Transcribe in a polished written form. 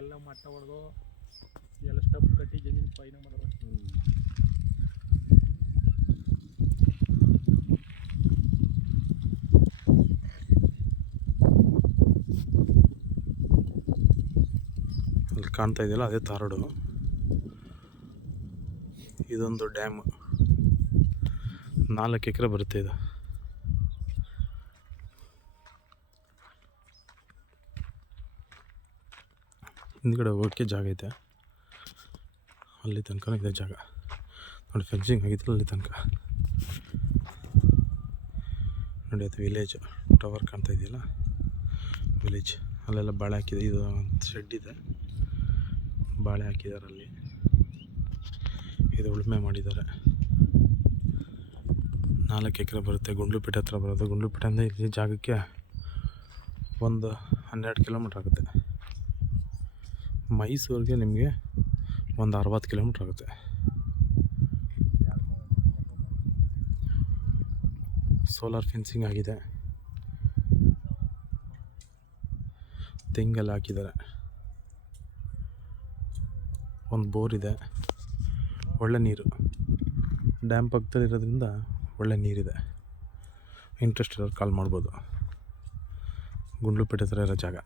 ಎಲ್ಲ ಮಟ್ಟ ಹೊಡೆದು ಎಲ್ಲ ಸ್ಟಪ್ ಕಟ್ಟಿ ಜಮೀನು ಪೈನ ಮಾಡೋದು. ಅಲ್ಲಿ ಕಾಣ್ತಾ ಇದೆಯಲ್ಲ ಅದೇ ತಾರೋಡು. ಇದೊಂದು ಡ್ಯಾಮ್ 4 ಎಕರೆ ಬರುತ್ತೆ ಇದು. ಹಿಂದ್ಗಡೆ ಹೋಗೋಕ್ಕೆ ಜಾಗ ಐತೆ, ಅಲ್ಲಿ ತನಕ ಇದೆ ಜಾಗ ನೋಡಿ. ಫೆನ್ಸಿಂಗ್ ಆಗಿತ್ತು ಅಲ್ಲಿ ತನಕ ನೋಡಿ. ಅದು ವಿಲೇಜ್ ಟವರ್ ಕಾಣ್ತಾ ಇದೆಯಲ್ಲ, ವಿಲೇಜ್. ಅಲ್ಲೆಲ್ಲ ಬಾಳೆ ಹಾಕಿದೆ. ಇದು ಶೆಡ್ ಇದೆ, ಬಾಳೆ ಹಾಕಿದ್ದಾರೆ ಅಲ್ಲಿ. ಇದು ಉಳುಮೆ ಮಾಡಿದ್ದಾರೆ. 4 ಎಕರೆ ಬರುತ್ತೆ. ಗುಂಡ್ಲುಪೇಟೆ ಹತ್ರ ಬರೋದು. ಗುಂಡ್ಲುಪೇಟೆಯಿಂದ ಈ ಜಾಗಕ್ಕೆ ಒಂದು 12 ಕಿಲೋಮೀಟ್ರ್ ಆಗುತ್ತೆ. ಮೈಸೂರಿಗೆ ನಿಮಗೆ ಒಂದು 60 ಕಿಲೋಮೀಟ್ರ್ ಆಗುತ್ತೆ. ಸೋಲಾರ್ ಫೆನ್ಸಿಂಗ್ ಆಗಿದೆ, ತೆಂಗೆಲ್ಲ ಹಾಕಿದ್ದಾರೆ. ಒಂದು ಬೋರ್ ಇದೆ, ಒಳ್ಳೆ ನೀರು. ಡ್ಯಾಮ್ ಪಕ್ಕದಲ್ಲಿರೋದ್ರಿಂದ ಒಳ್ಳೆ ನೀರಿದೆ. ಇಂಟ್ರೆಸ್ಟ್ ಇರೋರು ಕಾಲ್ ಮಾಡ್ಬೋದು. ಗುಂಡ್ಲುಪೇಟೆ ಹತ್ರ ಇರೋ ಜಾಗ.